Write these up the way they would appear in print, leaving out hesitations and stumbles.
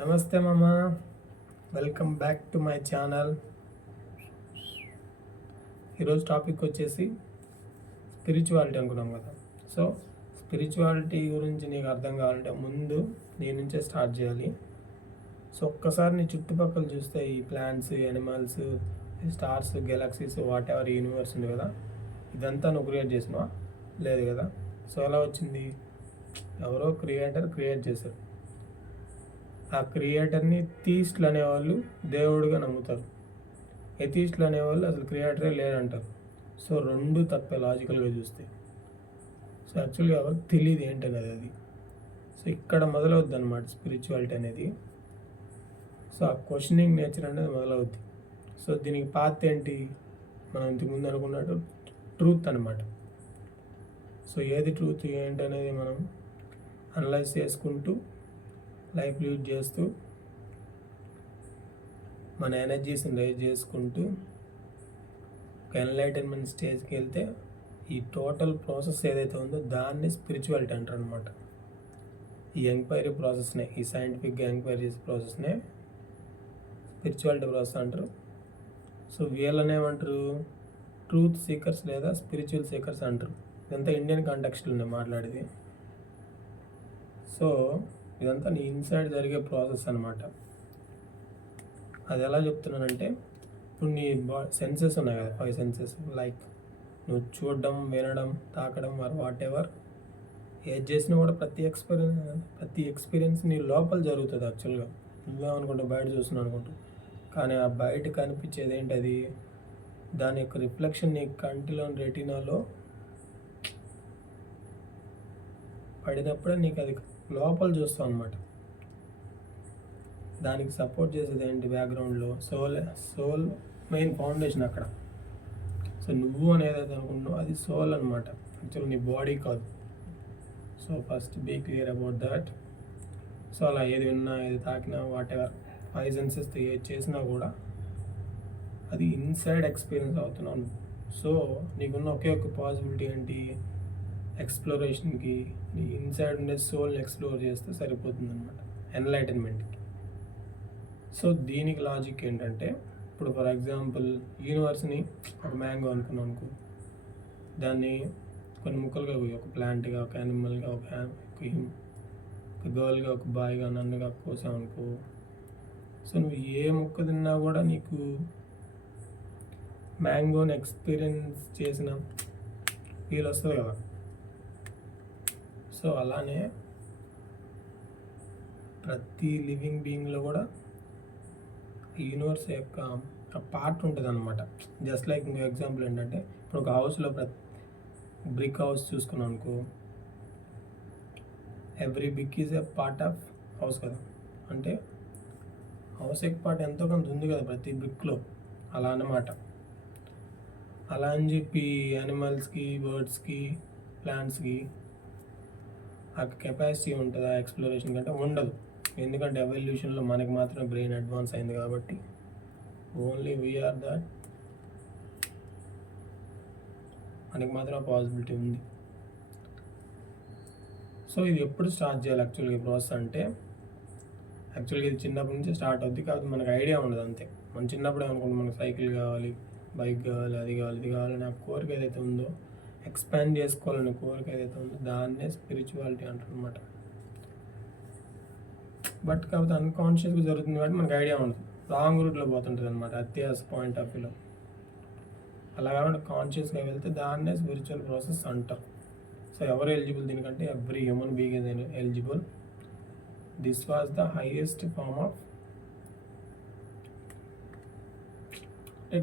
నమస్తే మామ, welcome back to my channel. ఈరోజు టాపిక్ వచ్చేసి స్పిరిచువాలిటీ అనుకున్నాం కదా. సో స్పిరిచువాలిటీ గురించి నీకు అర్థం కావాలంటే ముందు దీని నుంచే స్టార్ట్ చేయాలి. సో ఒక్కసారి నీ చుట్టుపక్కల చూస్తే ఈ plants, animals, stars, galaxies, what ever universe ఉంది కదా, ఇదంతా నువ్వు క్రియేట్ చేసినావా? లేదు కదా. సో ఎలా వచ్చింది? ఎవరో క్రియేట్ చేశారు. ఆ క్రియేటర్ని థీస్ట్లు అనేవాళ్ళు దేవుడుగా నమ్ముతారు. ఎథీస్ట్లు అనేవాళ్ళు అసలు క్రియేటరే లేదంటారు. సో రెండు తప్పే లాజికల్గా చూస్తే. సో యాక్చువల్గా ఎవరికి తెలియదు ఏంటనేది అది. సో ఇక్కడ మొదలవుద్ది అనమాట స్పిరిచువాలిటీ అనేది. సో ఆ క్వశ్చనింగ్ నేచర్ అనేది మొదలవుద్ది. సో దీనికి పాత్ ఏంటి? మనం ఇంతకుముందు అనుకున్నట్టు ట్రూత్ అనమాట. సో ఏది ట్రూత్ ఏంటనేది మనం అనలైజ్ చేసుకుంటూ లైఫ్ లీడ్ చేస్తూ మన ఎనర్జీస్ని రైజ్ చేసుకుంటూ ఒక ఎన్లైటన్మెంట్ స్టేజ్కి వెళ్తే ఈ టోటల్ ప్రాసెస్ ఏదైతే ఉందో దాన్ని స్పిరిచువాలిటీ అంటారు అనమాట. ఈ ఎంక్వైరీ ప్రాసెస్నే, ఈ సైంటిఫిక్గా ఎంక్వైరీ చేసే ప్రాసెస్నే స్పిరిచువాలిటీ ప్రాసెస్ అంటారు. సో వీళ్ళనేమంటారు? ట్రూత్ సీకర్స్ లేదా స్పిరిచువల్ సీకర్స్ అంటారు. ఇదంతా ఇండియన్ కాంటెక్స్ట్లో నేను మాట్లాడేది. సో ఇదంతా నీ ఇన్సైడ్ జరిగే ప్రాసెస్ అనమాట. అది ఎలా చెప్తున్నానంటే, ఇప్పుడు నీ సెన్సెస్ ఉన్నాయి కదా, 5 సెన్సెస్. లైక్ నువ్వు చూడడం, వినడం, తాకడం, వాట్ ఎవర్ ఏది చేసినా కూడా ప్రతి ఎక్స్పీరియన్స్ నీ లోపల జరుగుతుంది. యాక్చువల్గా నువ్వేమనుకుంటావు బయట చూస్తున్నావు అనుకుంటావు, కానీ ఆ బయట కనిపించేది ఏంటది? దాని యొక్క రిఫ్లెక్షన్ నీ కంటిలోని రెటీనాలో పడినప్పుడే నీకు అది లోపల చూస్తాం అనమాట. దానికి సపోర్ట్ చేసేది ఏంటి? బ్యాక్గ్రౌండ్లో సోల్ మెయిన్ ఫౌండేషన్ అక్కడ. సో నువ్వు అనేది అనుకుంటున్నావు అది సోల్ అనమాట, యాక్చువల్ నీ బాడీ కాదు. So first be clear about that. So అలా ఏది విన్నా, ఏది తాకినా, వాట్ ఎవర్ 5 సెన్సెస్ ఏది చేసినా కూడా అది ఇన్సైడ్ ఎక్స్పీరియన్స్ అవుతున్నాను. సో నీకున్న ఒకే ఒక పాసిబిలిటీ ఏంటి? ఎక్స్ప్లోరేషన్కి నీ ఇన్సైడ్ ఉండే సోల్ని ఎక్స్ప్లోర్ చేస్తే సరిపోతుంది అనమాట, ఎన్లైటన్మెంట్కి. సో దీనికి లాజిక్ ఏంటంటే, ఇప్పుడు ఫర్ ఎగ్జాంపుల్ యూనివర్స్ని ఒక మ్యాంగో అనుకున్నాం అనుకో, దాన్ని కొన్ని ముక్కలుగా, ఒక ప్లాంట్గా, ఒక యానిమల్గా, ఒక గర్ల్గా, ఒక బాయ్గా, నన్నుగా కోసామనుకో. సో నువ్వు ఏ ముక్క తిన్నా కూడా నీకు మ్యాంగోని ఎక్స్పీరియన్స్ చేసిన ఫీల్ వస్తుంది కదా. సో అలానే ప్రతి లివింగ్ బీయింగ్లో కూడా యూనివర్స్ యొక్క పార్ట్ ఉంటుంది అనమాట. జస్ట్ లైక్ ఇంకో ఎగ్జాంపుల్ ఏంటంటే, ఇప్పుడు ఒక హౌస్లో బ్రిక్ హౌస్ చూసుకున్నాం అనుకో, every brick is a part of house కదా. అంటే హౌస్ యొక్క పార్ట్ ఎంతో కొంత ఉంది కదా ప్రతి బ్రిక్లో, అలా అన్నమాట. అలా అని చెప్పి యానిమల్స్కి, బర్డ్స్కి, ప్లాంట్స్కి ఆ కెపాసిటీ ఉంటుందా ఎక్స్ప్లోరేషన్ కంటే? ఉండదు. ఎందుకంటే ఎవల్యూషన్లో మనకి మాత్రం బ్రెయిన్ అడ్వాన్స్ అయింది కాబట్టి ఓన్లీ వీఆర్ దట్, మనకి మాత్రం పాసిబిలిటీ ఉంది. సో ఇది ఎప్పుడు స్టార్ట్ చేయాలి యాక్చువల్గా ప్రాసెస్ అంటే? యాక్చువల్గా ఇది చిన్నప్పటి నుంచి స్టార్ట్ అవుద్ది, కాబట్టి మనకు ఐడియా ఉండదు అంతే. మనం చిన్నప్పుడే అనుకుంటాం మనకు సైకిల్ కావాలి, బైక్ కావాలి, అది కావాలి, ఇది కావాలి. నాకు కోరిక ఏదైతే ఉందో, ఎక్స్పాండ్ చేసుకోవాలనే కోరిక ఏదైతే ఉందో దాన్నే స్పిరిచువాలిటీ అంటారు అనమాట. బట్ కాకపోతే అన్కాన్షియస్గా జరుగుతుంది కాబట్టి మనకు ఐడియా ఉండదు, రాంగ్ రూట్లో పోతుంటుంది అనమాట, అత్యాస పాయింట్ ఆఫ్ వ్యూలో. అలా కాబట్టి కాన్షియస్గా వెళ్తే దాన్నే స్పిరిచువల్ ప్రాసెస్ అంటారు. సో ఎవరు ఎలిజిబుల్ దీనికంటే? Every human being is eligible. This was the highest form of,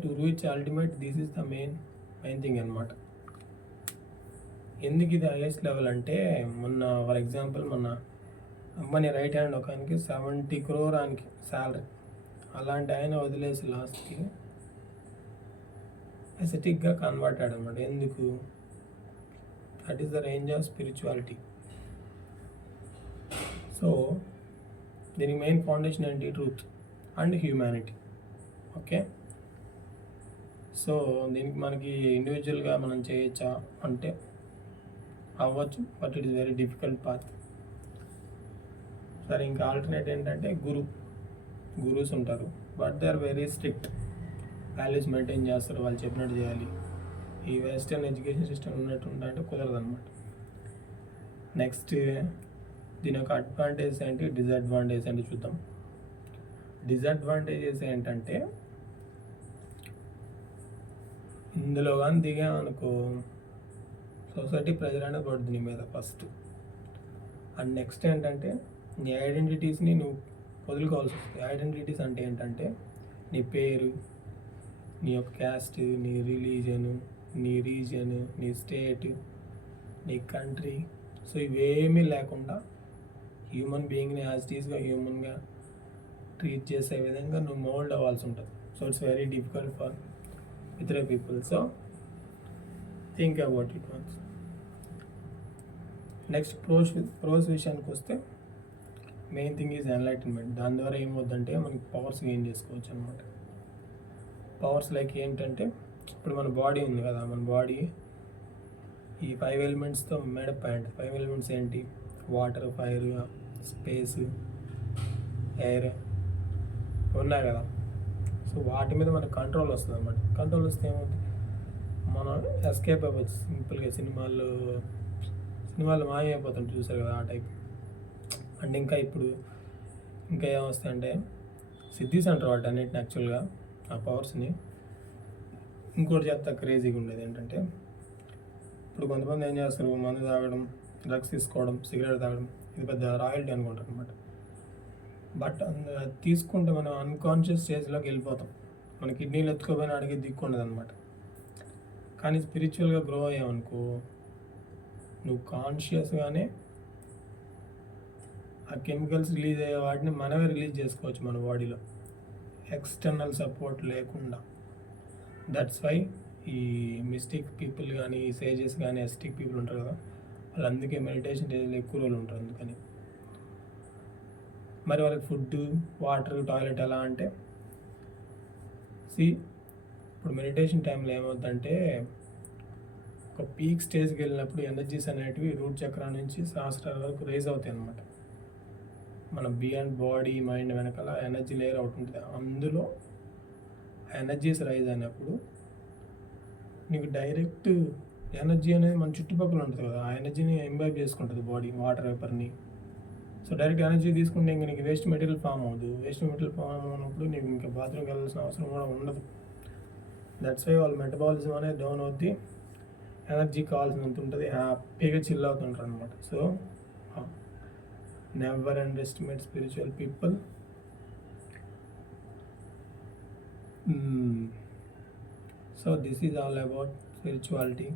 to reach ultimate, this is the main thing అనమాట. ఎందుకు ఇది హైయెస్ట్ లెవెల్ అంటే, మొన్న ఫర్ ఎగ్జాంపుల్ మొన్న అంబానీ రైట్ హ్యాండ్ ఒక ఆయనకి 70 crore ఆయనకి శాలరీ. అలాంటి ఆయన వదిలేసి లాస్ట్కి ఎసెటిక్గా కన్వర్ట్ అయ్యాడు అనమాట. ఎందుకు? That is the range of spirituality. So దీనికి మెయిన్ ఫౌండేషన్ ఏంటి? Truth and humanity. Okay. So దీనికి మనకి ఇండివిజువల్గా మనం చేయొచ్చా అంటే అవ్వచ్చు, but it is very difficult path. సరే, ఇంకా ఆల్టర్నేట్ ఏంటంటే గురూస్ ఉంటారు, but they are very strict. Values maintain చేస్తారు, వాళ్ళు చెప్పినట్టు చేయాలి. ఈ వెస్టర్న్ ఎడ్యుకేషన్ సిస్టమ్ ఉన్నట్టు ఉంటే కుదరదు అనమాట. నెక్స్ట్, దీని యొక్క అడ్వాంటేజ్ ఏంటి, డిసడ్వాంటేజ్ ఏంటి చూద్దాం. డిసడ్వాంటేజెస్ ఏంటంటే, ఇందులో కానీ దిగామనుకో సొసైటీ ప్రెజర్ అనేది పడుతుంది నీ మీద ఫస్ట్. అండ్ నెక్స్ట్ ఏంటంటే, నీ ఐడెంటిటీస్ని నువ్వు వదులుకోవాల్సి వస్తుంది. ఐడెంటిటీస్ అంటే ఏంటంటే, నీ పేరు, నీ యొక్క క్యాస్ట్, నీ రిలీజను, నీ రీజన్, నీ స్టేట్, నీ కంట్రీ. సో ఇవేమీ లేకుండా హ్యూమన్ బీయింగ్ని యాజ్ ఇట్ ఈస్గా హ్యూమన్గా ట్రీట్ చేసే విధంగా నువ్వు మోల్డ్ అవ్వాల్సి ఉంటుంది. So it's very difficult for ఇతర people. So think about it once. Next, pros విషయానికి వస్తే, మెయిన్ థింగ్ ఈజ్ ఎన్లైటన్మెంట్. దాని ద్వారా ఏమవుద్దంటే మనకి పవర్స్ గెయిన్ చేసుకోవచ్చు అనమాట. పవర్స్ లైక్ ఏంటంటే, ఇప్పుడు మన బాడీ ఉంది కదా, మన బాడీ ఈ 5 ఎలిమెంట్స్తో మేడప్ అయ్యింది. 5 ఎలిమెంట్స్ ఏంటి, వాటర్, ఫైర్, స్పేస్, ఎయిర్ ఉన్నాయి కదా. సో వాటి మీద మనకు కంట్రోల్ వస్తుంది అనమాట. కంట్రోల్ వస్తే ఏమవుతుంది, మనం ఎస్కేప్ అవ్వచ్చు సింపుల్గా. సినిమాల్లో మాయమైపోతాం చూసారు కదా, ఆ టైప్. అండ్ ఇంకా ఏమొస్తాయంటే సిద్ధీస్ అంటారు వాటి అన్నిటిని యాక్చువల్గా, ఆ పవర్స్ని. ఇంకోటి చెప్తా క్రేజీగా ఉండేది ఏంటంటే, ఇప్పుడు కొంతమంది ఏం చేస్తారు, మందు తాగడం, డ్రగ్స్ తీసుకోవడం, సిగరెట్ తాగడం, ఇది పెద్ద రాయల్టీ అనుకుంటారు అనమాట. బట్ తీసుకుంటే మనం అన్కాన్షియస్ స్టేజ్లోకి వెళ్ళిపోతాం. మన కిడ్నీలు ఎత్తుకోపోయినా అడిగి దిక్కుండదు అనమాట. కానీ స్పిరిచువల్గా గ్రో అయ్యామనుకో, నువ్వు కాన్షియస్గానే ఆ కెమికల్స్ రిలీజ్ అయ్యే వాటిని మనమే రిలీజ్ చేసుకోవచ్చు మన బాడీలో, ఎక్స్టర్నల్ సపోర్ట్ లేకుండా. దట్స్ వై ఈ మిస్టిక్ పీపుల్ కానీ, సేజెస్ కానీ, ఎస్టిక్ పీపుల్ ఉంటారు కదా, వాళ్ళు అందుకే మెడిటేషన్ స్టేజ్లో ఎక్కువ రోజులు ఉంటారు. అందుకని మరి వాళ్ళకి ఫుడ్, వాటర్, టాయిలెట్ ఎలా అంటే, ఇప్పుడు మెడిటేషన్ టైంలో ఏమవుతుందంటే, ఒక పీక్ స్టేజ్కి వెళ్ళినప్పుడు ఎనర్జీస్ అనేటివి రూట్ చక్రం నుంచి సహస్రాల వరకు రైజ్ అవుతాయి అన్నమాట. మన బియాండ్ బాడీ, మైండ్ వెనకాల ఎనర్జీ లేయర్ అవుట్ ఉంటుంది. అందులో ఎనర్జీస్ రైజ్ అయినప్పుడు నీకు డైరెక్ట్ ఎనర్జీ అనేది మన చుట్టుపక్కల ఉంటుంది కదా, ఆ ఎనర్జీని ఎంబైబ్ చేసుకుంటుంది బాడీ, వాటర్ వేపర్ని. సో డైరెక్ట్ ఎనర్జీ తీసుకుంటే ఇంక నీకు వేస్ట్ మెటీరియల్ ఫామ్ అవ్వదు. వేస్ట్ మెటీరియల్ ఫామ్ అయినప్పుడు నీకు ఇంకా బాత్రూమ్కి వెళ్ళాల్సిన అవసరం కూడా ఉండదు. దట్స్ వై వాళ్ళ మెటబాలిజం అనేది డౌన్ అవుద్ది, ఎనర్జీ కావాల్సినంత ఉంటుంది, హ్యాపీగా చిల్ అవుతుంటారు అనమాట. So never underestimate spiritual people. So this is all about spirituality.